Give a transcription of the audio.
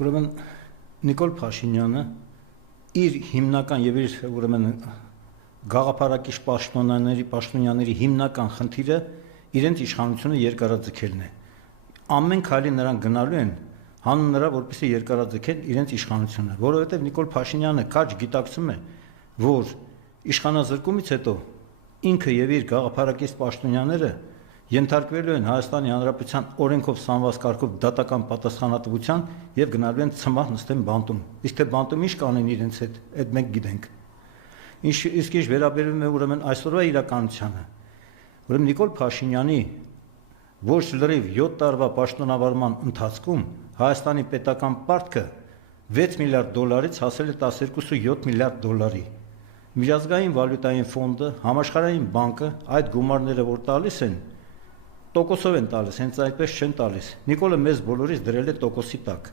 Ուրեմն Նիկոլ Փաշինյանը իր հիմնական եւ իր ուրեմն գաղափարակիչ պաշտոնյաների հիմնական խնդիրը իրենց իշխանությունը երկարաձգելն է։ Ամեն քայլի նրանք գնալու են հանուն նրա, որպեսզի երկարաձգեն իրենց իշխանությունը, որովհետեւ Նիկոլ Փաշինյանը քաջ գիտակցում է, որ իշխանազրկումից հետո ինքը եւ իր գաղափարակից պաշտոնյաները ենթարկվելու են Հայաստանի Հանրապետության օրենքով սանված կարգով դատական պատասխանատվության եւ գնալու են ցմահ նստեն բանտում։ Իսկ թե բանտում ինչ կանեն իրենց հետ, այդ մենք գիտենք։ Իսկ ինչ վերաբերում է ուրեմն այսօրվա իրականությանը, ուրեմն Նիկոլ Փաշինյանի ոչ լրիվ 7 տարվա պաշտոնավարման ընթացքում Հայաստանի պետական պարտքը 6 միլիարդ դոլարից հասել է 12.7 միլիարդ դոլարի։ Միջազգային վալյուտային ֆոնդը, համաշխարհային բանկը այդ գումարները որ տալիս են, տոկոսով են տալիս, հենց այդպես չեն տալիս։ Նիկոլը մեզ բոլորից դրել է տոկոսի տակ։